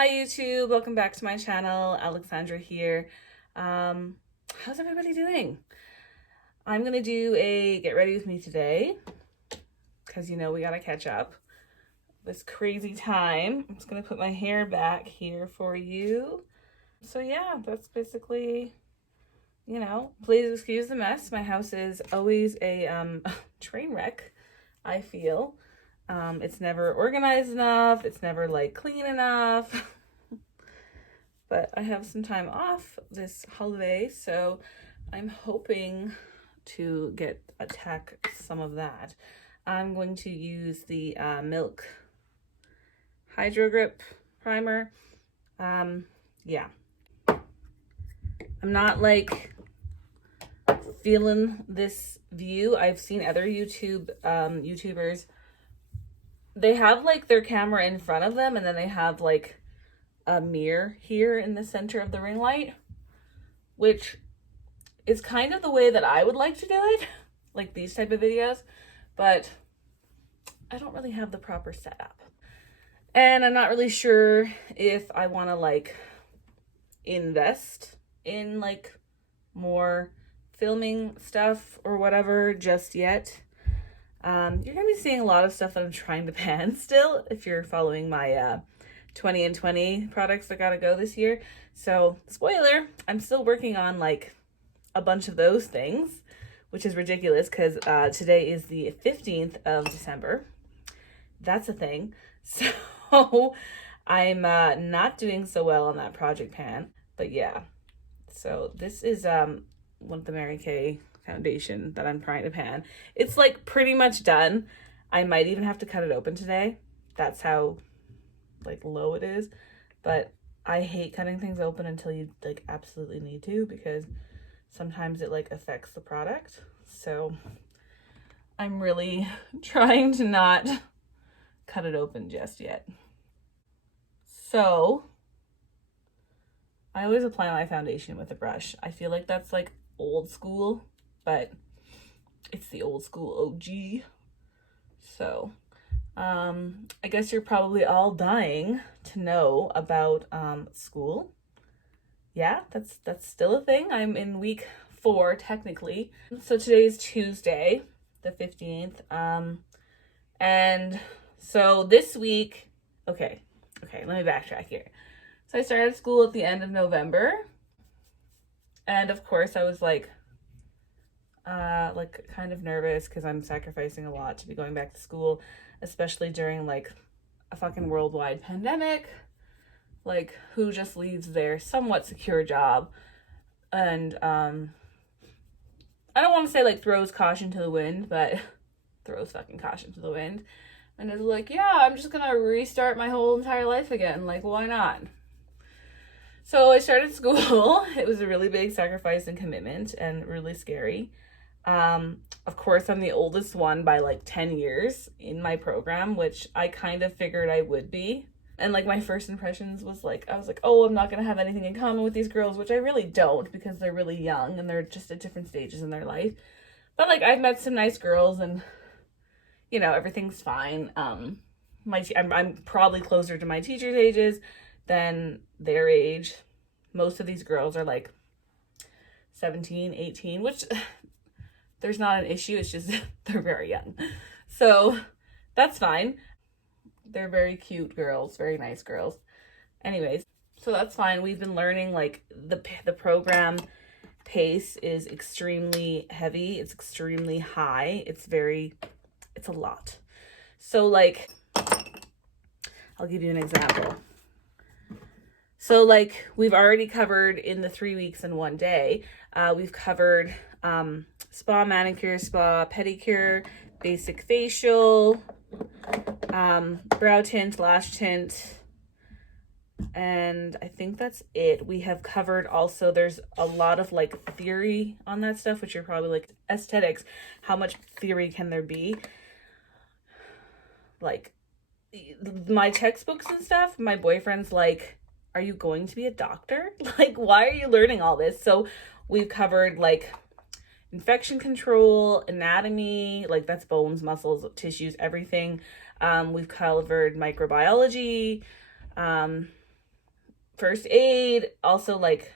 Hi YouTube, welcome back to my channel. Alexandra here. How's everybody doing? I'm gonna do a get ready with me today because we gotta catch up this crazy time. I'm just gonna put my hair back here for you. So yeah, that's basically, please excuse the mess. My house is always a train wreck, I feel. It's never organized enough. It's never like clean enough. But I have some time off this holiday, so I'm hoping to attack some of that. I'm going to use the Milk Hydro Grip Primer. Yeah. I'm not like feeling this view. I've seen other YouTubers. They have like their camera in front of them and then they have like a mirror here in the center of the ring light, which is kind of the way that I would like to do it, like these type of videos, but I don't really have the proper setup. And I'm not really sure if I want to like invest in like more filming stuff or whatever just yet. You're gonna be seeing a lot of stuff that I'm trying to pan still if you're following my 20 and 20 products that gotta go this year. So spoiler, I'm still working on like a bunch of those things, which is ridiculous because today is the 15th of December. That's a thing. So I'm not doing so well on that project pan, but yeah. So this is one of the Mary Kay foundation that I'm trying to pan. It's like pretty much done. I might even have to cut it open today. That's how like low it is, but I hate cutting things open until you like absolutely need to, because sometimes it like affects the product. So I'm really trying to not cut it open just yet. So I always apply my foundation with a brush. I feel like that's like old school, but it's the old school OG. So I guess you're probably all dying to know about school. Yeah, that's still a thing. I'm in week 4 technically. So today's Tuesday, the 15th. And so this week, okay, let me backtrack here. So I started school at the end of November. And of course I was like kind of nervous because I'm sacrificing a lot to be going back to school, especially during like a fucking worldwide pandemic. Like, who just leaves their somewhat secure job and I don't want to say like throws caution to the wind, but throws fucking caution to the wind and is like, yeah, I'm just gonna restart my whole entire life again. Like, why not? So I started school. It was a really big sacrifice and commitment and really scary. Of course, I'm the oldest one by like 10 years in my program, which I kind of figured I would be. And like my first impressions was like, I was like, oh, I'm not going to have anything in common with these girls, which I really don't, because they're really young and they're just at different stages in their life. But like I've met some nice girls and everything's fine. I'm probably closer to my teachers' ages than their age. Most of these girls are like 17, 18, which there's not an issue. It's just they're very young. So that's fine. They're very cute girls, very nice girls. Anyways, so that's fine. We've been learning like the program pace is extremely heavy. It's extremely high. It's a lot. So like, I'll give you an example. So like we've already covered in the 3 weeks and 1 day, we've covered spa, manicure, spa, pedicure, basic facial, brow tint, lash tint, and I think that's it. We have covered also, there's a lot of like theory on that stuff, which you're probably like, aesthetics, how much theory can there be? Like my textbooks and stuff, my boyfriend's like, are you going to be a doctor? Like, why are you learning all this? So we've covered like infection control, anatomy, like that's bones, muscles, tissues, everything. We've covered microbiology, first aid, also like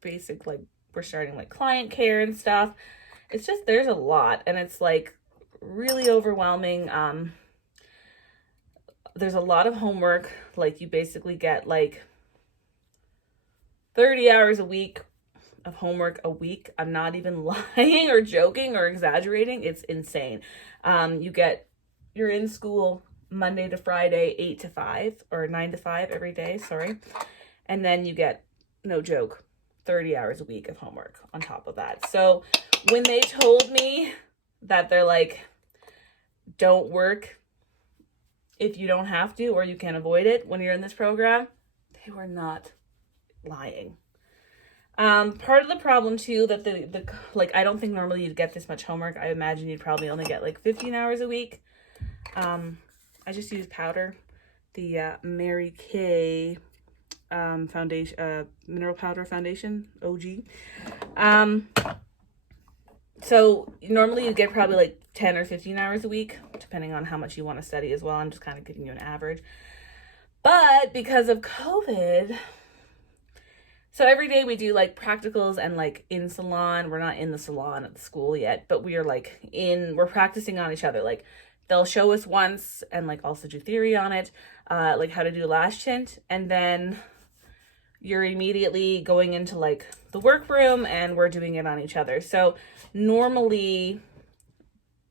basic, like we're starting like client care and stuff. It's just, there's a lot, and it's like really overwhelming. There's a lot of homework. Like you basically get like 30 hours a week of homework a week. I'm not even lying or joking or exaggerating. It's insane. You're in school Monday to Friday, 8 to 5 or 9 to 5 every day, sorry. And then you get, no joke, 30 hours a week of homework on top of that. So when they told me that they're like, don't work if you don't have to or you can avoid it when you're in this program, they were not lying. Part of the problem too, that the like, I don't think normally you'd get this much homework. I imagine you'd probably only get like 15 hours a week. I just use powder, the Mary Kay foundation, mineral powder foundation, OG. So normally you get probably like 10 or 15 hours a week, depending on how much you want to study as well. I'm just kind of giving you an average. But because of COVID, so every day we do like practicals and like in salon. We're not in the salon at the school yet, but we are like we're practicing on each other. Like they'll show us once and like also do theory on it, like how to do lash tint. And then you're immediately going into like the workroom and we're doing it on each other. So normally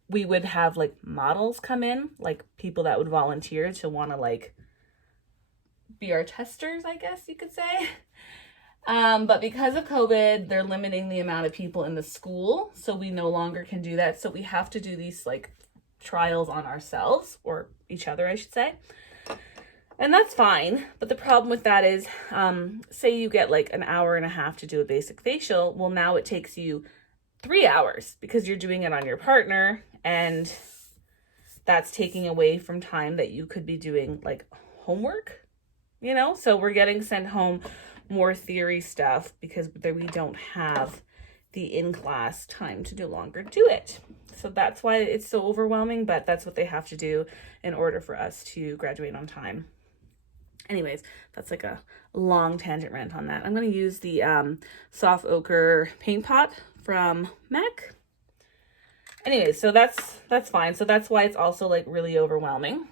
we would have like models come in, like people that would volunteer to want to like be our testers, I guess you could say. But because of COVID, they're limiting the amount of people in the school. So we no longer can do that. So we have to do these like trials on ourselves, or each other, I should say. And that's fine. But the problem with that is, say you get like an hour and a half to do a basic facial. Well, now it takes you 3 hours because you're doing it on your partner. And that's taking away from time that you could be doing like homework, you know? So we're getting sent home more theory stuff because we don't have the in-class time to no longer do it. So that's why it's so overwhelming, but that's what they have to do in order for us to graduate on time. Anyways, that's like a long tangent rant on that. I'm going to use the soft ochre paint pot from MAC. Anyways, so that's fine. So that's why it's also like really overwhelming.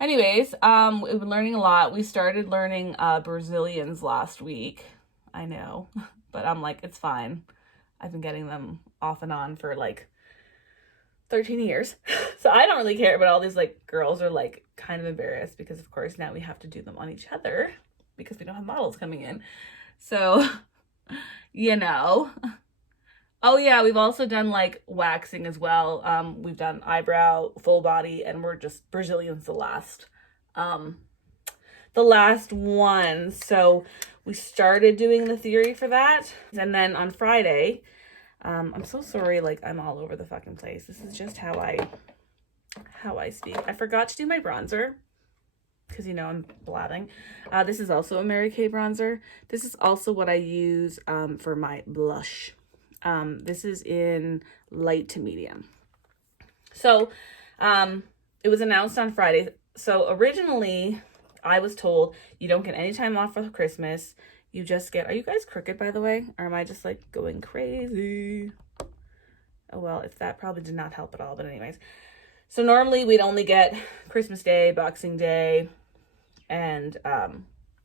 Anyways, we've been learning a lot. We started learning Brazilians last week. I know, but I'm like, it's fine. I've been getting them off and on for like 13 years. So I don't really care, but all these like girls are like kind of embarrassed because of course now we have to do them on each other because we don't have models coming in. So, you know. Oh yeah, we've also done like waxing as well. We've done eyebrow, full body, and we're just Brazilians the last one. So we started doing the theory for that. And then on Friday, I'm so sorry, like I'm all over the fucking place. This is just how I speak. I forgot to do my bronzer because, you know, I'm blabbing. This is also a Mary Kay bronzer. This is also what I use for my blush. This is in light to medium. So, it was announced on Friday. So originally I was told you don't get any time off for Christmas. You just get, are you guys crooked by the way? Or am I just like going crazy? Oh, well, if that probably did not help at all. But anyways, so normally we'd only get Christmas Day, Boxing Day, and,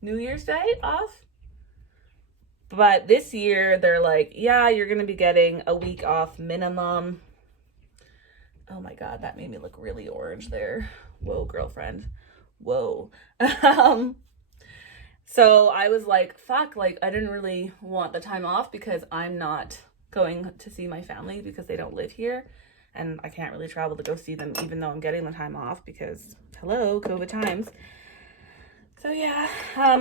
New Year's Day off. But this year, they're like, yeah, you're going to be getting a week off minimum. Oh my God, that made me look really orange there. Whoa, girlfriend. Whoa. So I was like, fuck, like I didn't really want the time off because I'm not going to see my family because they don't live here. And I can't really travel to go see them even though I'm getting the time off because, hello, COVID times. So yeah,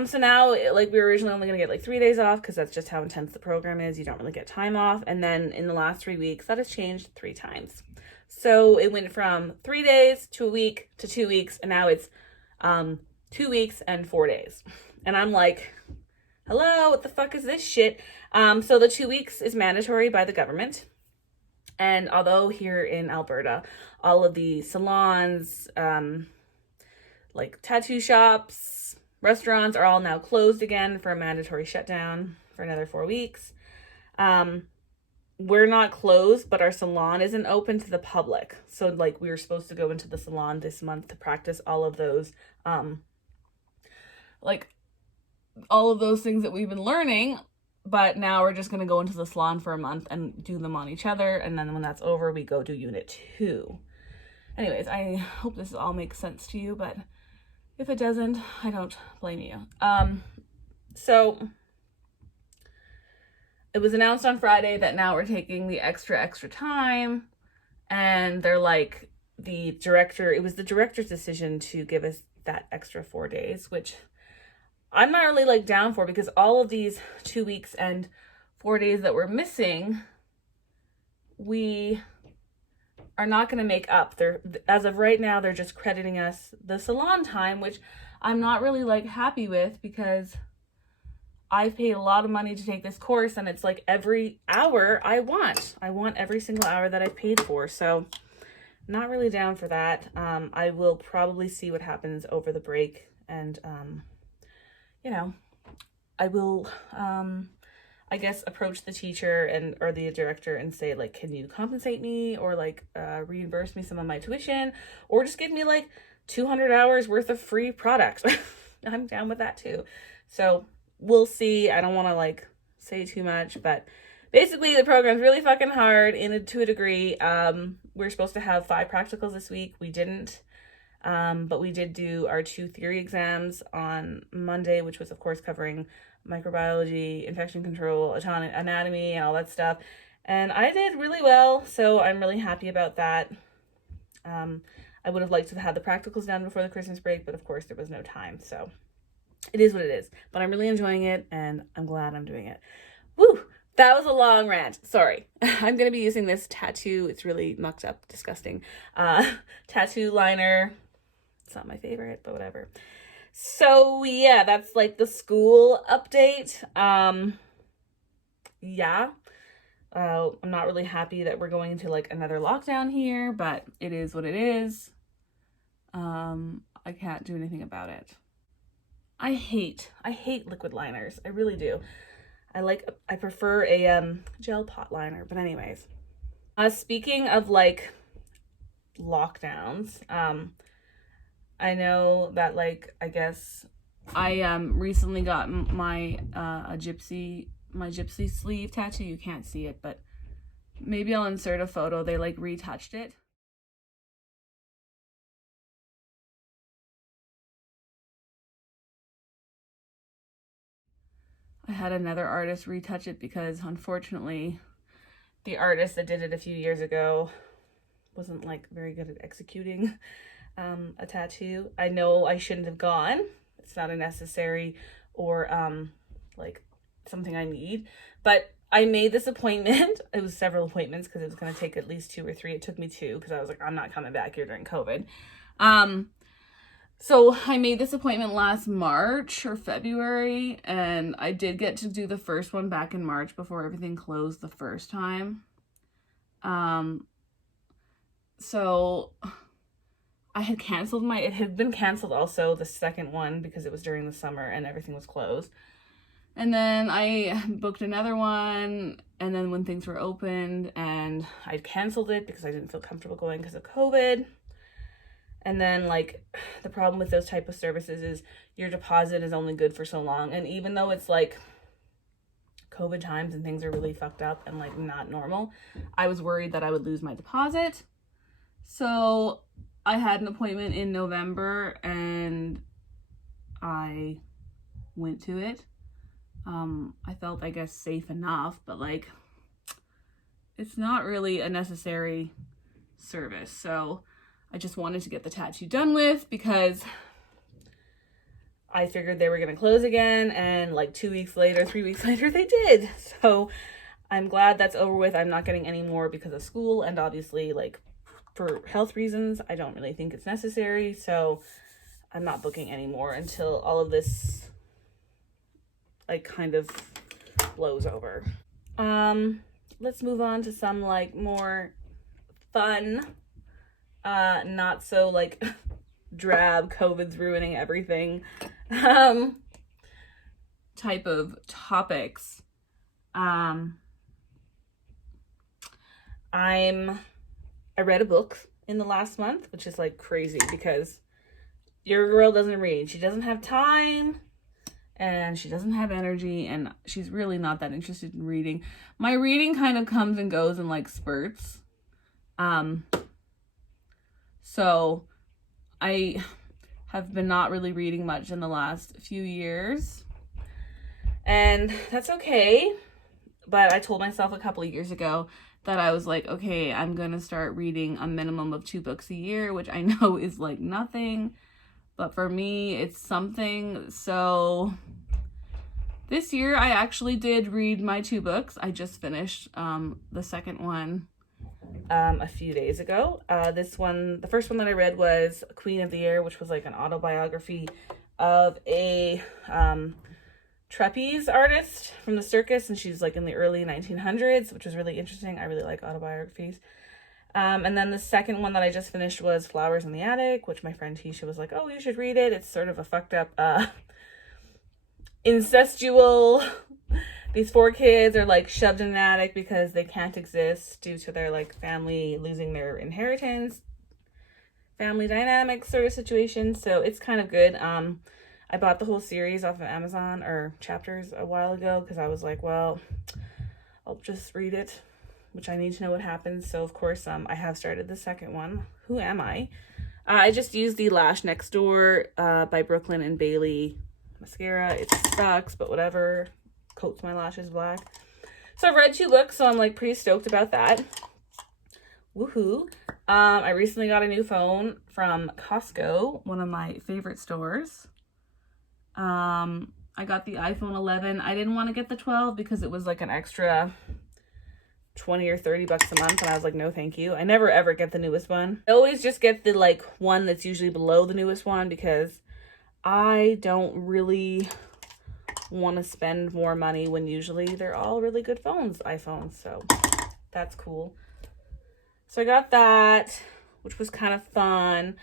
so now like we were originally only going to get like 3 days off because that's just how intense the program is. You don't really get time off. And then in the last 3 weeks, that has changed 3 times. So it went from 3 days to a week to 2 weeks. And now it's 2 weeks and 4 days. And I'm like, hello, what the fuck is this shit? So the 2 weeks is mandatory by the government. And although here in Alberta, all of the salons, like tattoo shops, Restaurants are all now closed again for a mandatory shutdown for another 4 weeks. We're not closed, but our salon isn't open to the public. So like we were supposed to go into the salon this month to practice all of those, like all of those things that we've been learning. But now we're just going to go into the salon for a month and do them on each other. And then when that's over, we go do unit 2. Anyways, I hope this all makes sense to you, but if it doesn't, I don't blame you. So it was announced on Friday that now we're taking the extra time. And they're like, it was the director's decision to give us that extra 4 days, which I'm not really like down for, because all of these 2 weeks and 4 days that we're missing, we are not going to make up. As of right now, they're just crediting us the salon time, which I'm not really like happy with, because I've paid a lot of money to take this course, and it's like every hour I want every single hour that I've paid for. So not really down for that. I will probably see what happens over the break, and I will, I guess, approach the teacher or the director and say, like, can you compensate me, or like reimburse me some of my tuition, or just give me like 200 hours worth of free products. I'm down with that too. So we'll see. I don't want to like say too much, but basically the program's really fucking hard to a degree. We're supposed to have 5 practicals this week. We didn't. But we did do our 2 theory exams on Monday, which was, of course, covering microbiology, infection control, anatomy, and all that stuff. And I did really well, so I'm really happy about that. I would have liked to have had the practicals done before the Christmas break, but of course there was no time, so it is what it is. But I'm really enjoying it, and I'm glad I'm doing it. Woo! That was a long rant. Sorry. I'm going to be using this tattoo. It's really mucked up, disgusting. Tattoo liner. It's not my favorite, but whatever. So yeah, that's like the school update. Yeah. I'm not really happy that we're going into like another lockdown here, but it is what it is. I can't do anything about it. I hate liquid liners. I really do. I prefer a gel pot liner, but anyways. Speaking of like lockdowns, I know that like, I guess I recently got my gypsy sleeve tattoo. You can't see it, but maybe I'll insert a photo. They like retouched it. I had another artist retouch it because unfortunately the artist that did it a few years ago wasn't like very good at executing a tattoo. I know I shouldn't have gone. It's not a necessary or like something I need, but I made this appointment. It was several appointments because it was going to take at least 2 or 3. It took me 2 because I was like, I'm not coming back here during COVID. So I made this appointment last March or February, and I did get to do the first one back in March before everything closed the first time. So I had canceled it had been canceled also, the second one, because it was during the summer and everything was closed. And then I booked another one, and then when things were opened, and I'd canceled it because I didn't feel comfortable going because of COVID. And then like the problem with those type of services is your deposit is only good for so long. And even though it's like COVID times and things are really fucked up and like not normal, I was worried that I would lose my deposit. So I had an appointment in November and I went to it. I felt, I guess, safe enough, but like it's not really a necessary service. So I just wanted to get the tattoo done with because I figured they were going to close again, and like 2 weeks later, 3 weeks later, they did. So I'm glad that's over with. I'm not getting any more because of school, and obviously like for health reasons, I don't really think it's necessary. So I'm not booking anymore until all of this like kind of blows over. Let's move on to some like more fun, not so like drab COVID's ruining everything type of topics. I read a book in the last month, which is like crazy because your girl doesn't read. She doesn't have time and she doesn't have energy, and she's really not that interested in reading. My reading kind of comes and goes in like spurts. So I have been not really reading much in the last few years, and that's okay. But I told myself a couple of years ago that I was like, okay, I'm gonna start reading a minimum of 2 books a year, which I know is like nothing, but for me it's something. So this year I actually did read my 2 books. I just finished the second one a few days ago. The first one that I read was Queen of the Air, which was like an autobiography of a trapeze artist from the circus, and she's like in the early 1900s, which was really interesting. I really like autobiographies. And then the second one that I just finished was Flowers in the Attic, which my friend Tisha was like, oh, you should read it. It's sort of a fucked up incestual. These 4 kids are like shoved in an attic because they can't exist due to their like family losing their inheritance, family dynamics sort of situation. So it's kind of good. I bought the whole series off of Amazon, or chapters, a while ago because I was like, well, I'll just read it, which I need to know what happens. So of course, I have started the second one. Who am I? I just used the Lash Next Door by Brooklyn and Bailey mascara. It sucks, but whatever. Coats my lashes black. So I've read 2 books, so I'm like pretty stoked about that. Woohoo. I recently got a new phone from Costco, one of my favorite stores. I got the iPhone 11. I didn't want to get the 12 because it was like an extra 20 or 30 bucks a month, and I was like, no thank you. I never ever get the newest one. I always just get the like one that's usually below the newest one because I don't really want to spend more money when usually they're all really good phones, iPhones. So that's cool. So I got that, which was kind of fun.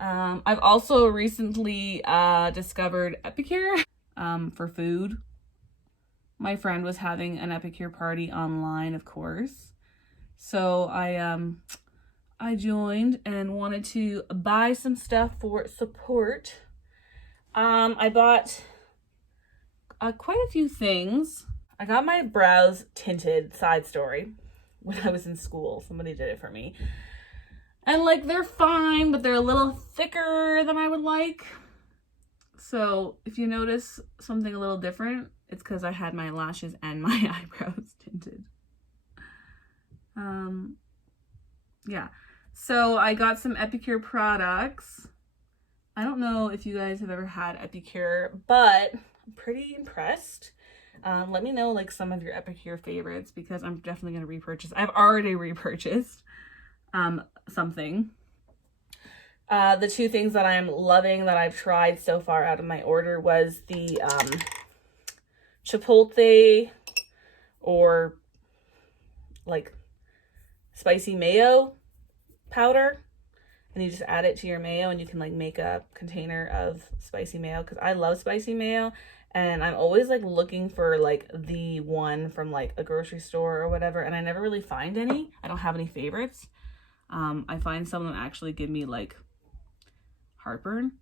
I've also recently discovered Epicure for food. My friend was having an Epicure party online, of course. So I joined and wanted to buy some stuff for support. I bought quite a few things. I got my brows tinted, side story, when I was in school. Somebody did it for me. And like, they're fine, but they're a little thicker than I would like. So if you notice something a little different, it's because I had my lashes and my eyebrows tinted. Yeah. So I got some Epicure products. I don't know if you guys have ever had Epicure, but I'm pretty impressed. Let me know like some of your Epicure favorites because I'm definitely going to repurchase. I've already repurchased something. The 2 things that I'm loving that I've tried so far out of my order was the Chipotle or like spicy mayo powder, and you just add it to your mayo and you can like make a container of spicy mayo, because I love spicy mayo and I'm always like looking for like the one from like a grocery store or whatever, and I never really find any. I don't have any favorites. I find some of them actually give me like heartburn,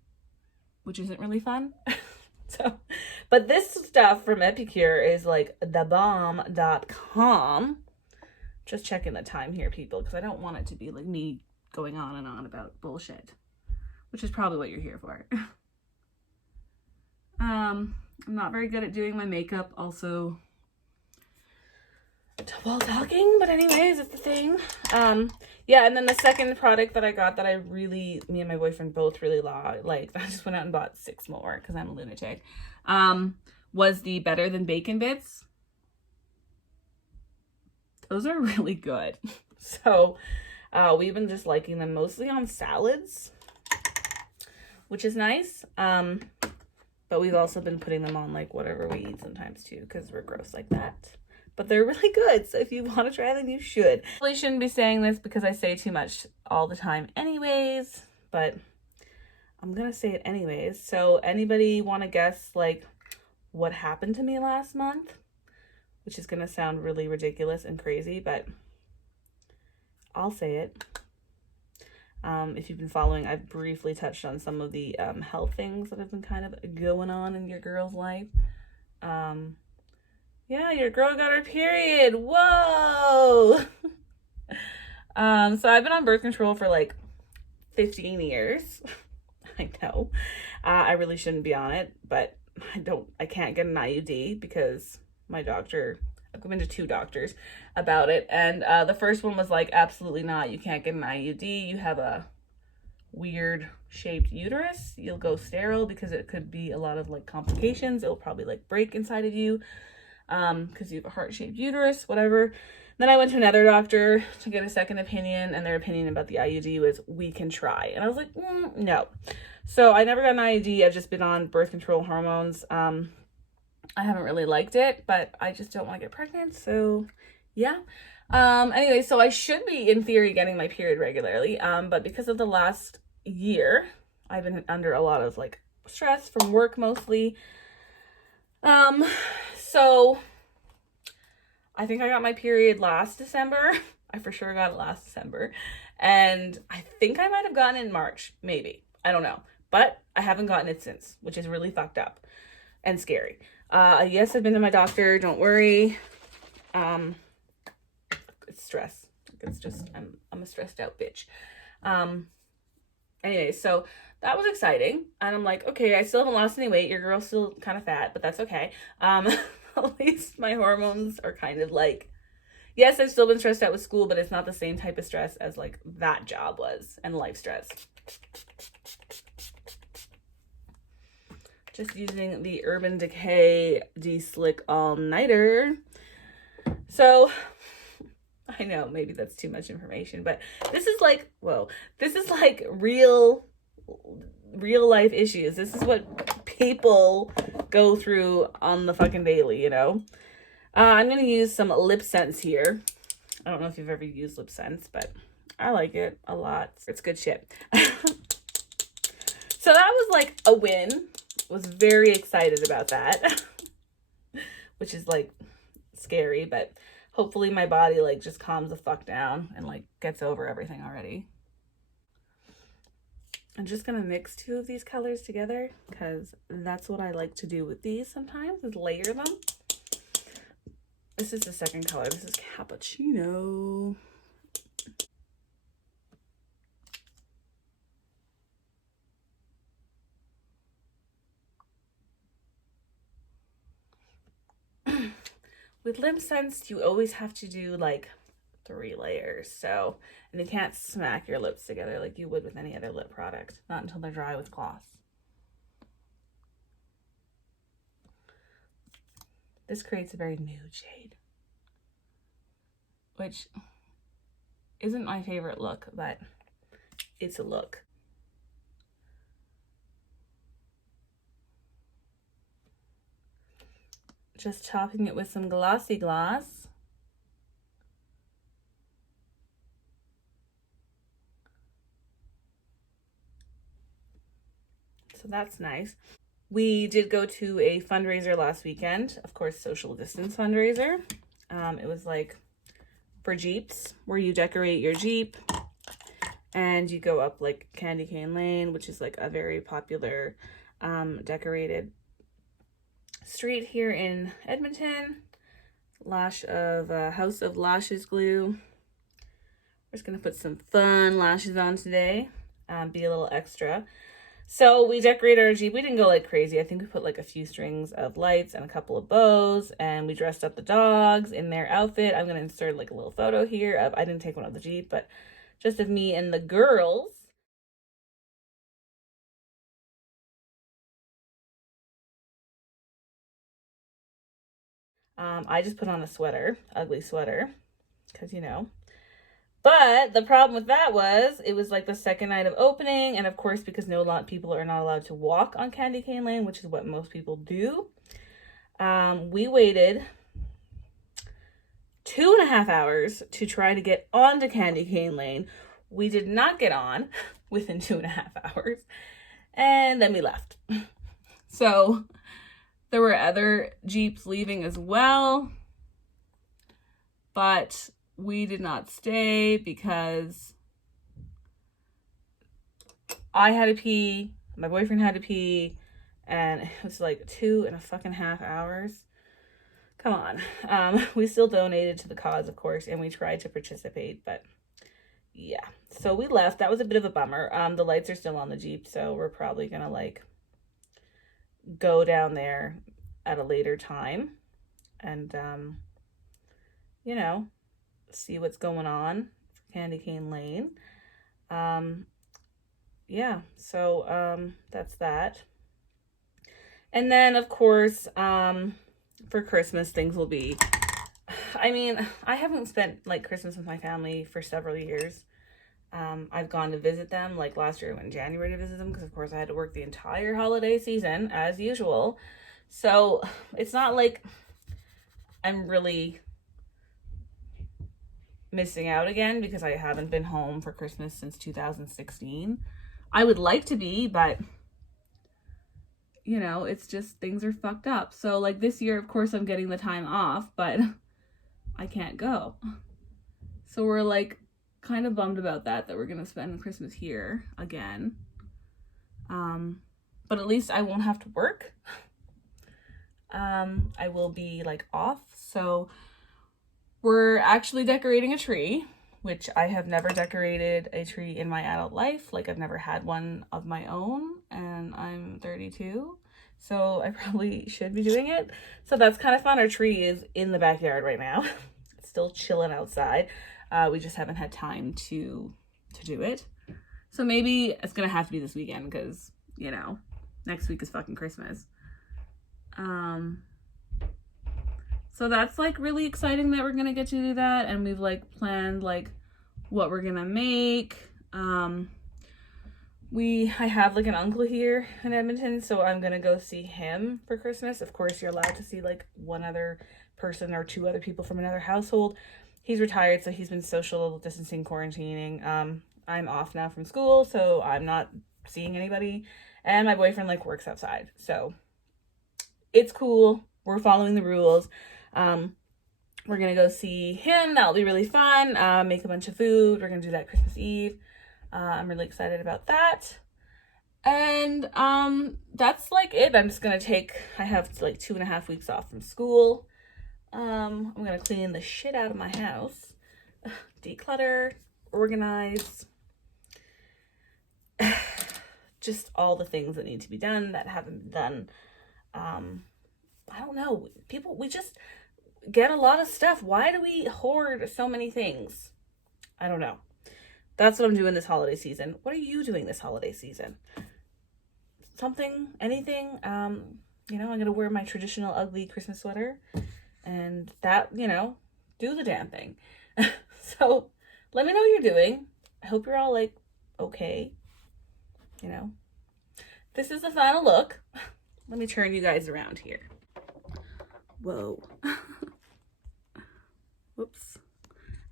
which isn't really fun. So, but this stuff from Epicure is like thebomb.com. Just checking the time here, people, because I don't want it to be like me going on and on about bullshit, which is probably what you're here for. I'm not very good at doing my makeup also while talking, but anyways, it's the thing. Yeah, and then the second product that I got that me and my boyfriend both really like, I just went out and bought 6 more because I'm a lunatic, was the Better Than Bacon Bits. Those are really good. So we've been just liking them mostly on salads, which is nice. But we've also been putting them on like whatever we eat sometimes too, because we're gross like that. But they're really good, so if you want to try them, you should. I really shouldn't be saying this because I say too much all the time anyways, but I'm gonna say it anyways. So anybody want to guess like what happened to me last month? Which is gonna sound really ridiculous and crazy, but I'll say it. If you've been following, I've briefly touched on some of the health things that have been kind of going on in your girl's life. Yeah, your girl got her period. Whoa! So I've been on birth control for like 15 years. I know. I really shouldn't be on it, but I can't get an IUD because my doctor, I've been to 2 doctors about it. And the first one was like, absolutely not. You can't get an IUD. You have a weird shaped uterus. You'll go sterile because it could be a lot of like complications. It'll probably like break inside of you because you have a heart-shaped uterus, whatever. Then I went to another doctor to get a second opinion, and their opinion about the IUD was, we can try. And I was like, no. So I never got an IUD. I've just been on birth control hormones. I haven't really liked it, but I just don't want to get pregnant. So yeah. Anyway, so I should be in theory getting my period regularly. But because of the last year, I've been under a lot of like stress from work mostly. So I think I got my period last December. I for sure got it last December. And I think I might have gotten it in March, maybe. I don't know. But I haven't gotten it since, which is really fucked up and scary. Yes, I've been to my doctor. Don't worry. It's stress. It's just, I'm a stressed out bitch. Anyway, so that was exciting. And I'm like, okay, I still haven't lost any weight. Your girl's still kind of fat, but that's okay. At least my hormones are kind of like, yes, I've still been stressed out with school, but it's not the same type of stress as like that job was and life stress. Just using the Urban Decay De-Slick All-Nighter. So, I know maybe that's too much information, but this is like, whoa, this is like real life issues. This is what people go through on the fucking daily, you know? I'm going to use some lip scents here. I don't know if you've ever used lip scents, but I like it a lot. It's good shit. So that was like a win. Was very excited about that. Which is like scary, but hopefully my body like just calms the fuck down and like gets over everything already. I'm just gonna mix 2 of these colors together because that's what I like to do with these sometimes, is layer them. This is the second color. This is Cappuccino. With lip scents, you always have to do like 3 layers. So, and you can't smack your lips together like you would with any other lip product. Not until they're dry with gloss. This creates a very nude shade, which isn't my favorite look, but it's a look. Just topping it with some glossy gloss. So that's nice. We did go to a fundraiser last weekend, of course, social distance fundraiser. It was like for Jeeps, where you decorate your Jeep and you go up like Candy Cane Lane, which is like a very popular decorated street here in Edmonton. Lash of House of Lashes glue. We're just gonna put some fun lashes on today, be a little extra. So we decorated our Jeep. We didn't go like crazy. I think we put like a few strings of lights and a couple of bows, and we dressed up the dogs in their outfit. I'm gonna insert like a little photo here of, I didn't take one of the Jeep, but just of me and the girls. I just put on a sweater, ugly sweater, because you know. But the problem with that was, it was like the second night of opening, and of course, because people are not allowed to walk on Candy Cane Lane, which is what most people do, we waited 2.5 hours to try to get onto Candy Cane Lane. We did not get on within 2.5 hours. And then we left. So there were other Jeeps leaving as well, but we did not stay because I had to pee, my boyfriend had to pee, and it was like 2.5 hours. Come on. We still donated to the cause, of course, and we tried to participate, but yeah. So we left. That was a bit of a bummer. The lights are still on the Jeep, so we're probably gonna like go down there at a later time and you know, see what's going on for Candy Cane Lane. Yeah, so that's that. And then of course, for Christmas things will be, I mean, I haven't spent like Christmas with my family for several years. I've gone to visit them, like last year I went in January to visit them because of course I had to work the entire holiday season as usual. So it's not like I'm really missing out again because I haven't been home for Christmas since 2016. I would like to be, but you know, it's just things are fucked up. So like this year, of course, I'm getting the time off, but I can't go. So we're like kind of bummed about that we're gonna spend Christmas here again. But at least I won't have to work. I will be like off. So we're actually decorating a tree, which I have never decorated a tree in my adult life. Like I've never had one of my own, and I'm 32. So I probably should be doing it. So that's kind of fun. Our tree is in the backyard right now. It's still chilling outside. We just haven't had time to do it. So maybe it's gonna have to be this weekend because, you know, next week is fucking Christmas. So that's like really exciting that we're gonna get to do that, and we've like planned like what we're gonna make. I have like an uncle here in Edmonton, so I'm gonna go see him for Christmas. Of course, you're allowed to see like one other person or two other people from another household. He's retired, so he's been social distancing, quarantining. I'm off now from school, so I'm not seeing anybody. And my boyfriend like works outside, so it's cool. We're following the rules. We're gonna go see him. That'll be really fun. Make a bunch of food. We're gonna do that Christmas Eve. I'm really excited about that. And that's like it. I'm just gonna I have like 2.5 weeks off from school. I'm gonna clean the shit out of my house, declutter, organize, just all the things that need to be done that haven't been done. I don't know. We just get a lot of stuff. Why do we hoard so many things? I don't know. That's what I'm doing this holiday season. What are you doing this holiday season? Something, anything? You know, I'm gonna wear my traditional ugly Christmas sweater, and that, you know, do the damn thing. So let me know what you're doing. I hope you're all like okay. You know, this is the final look. Let me turn you guys around here. Whoa. Whoops.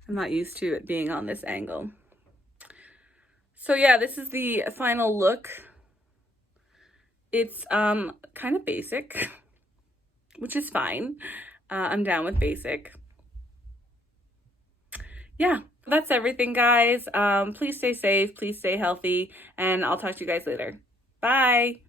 I'm not used to it being on this angle. So yeah, this is the final look. It's kind of basic, which is fine. I'm down with basic. Yeah, that's everything, guys. Please stay safe, please stay healthy, and I'll talk to you guys later. Bye.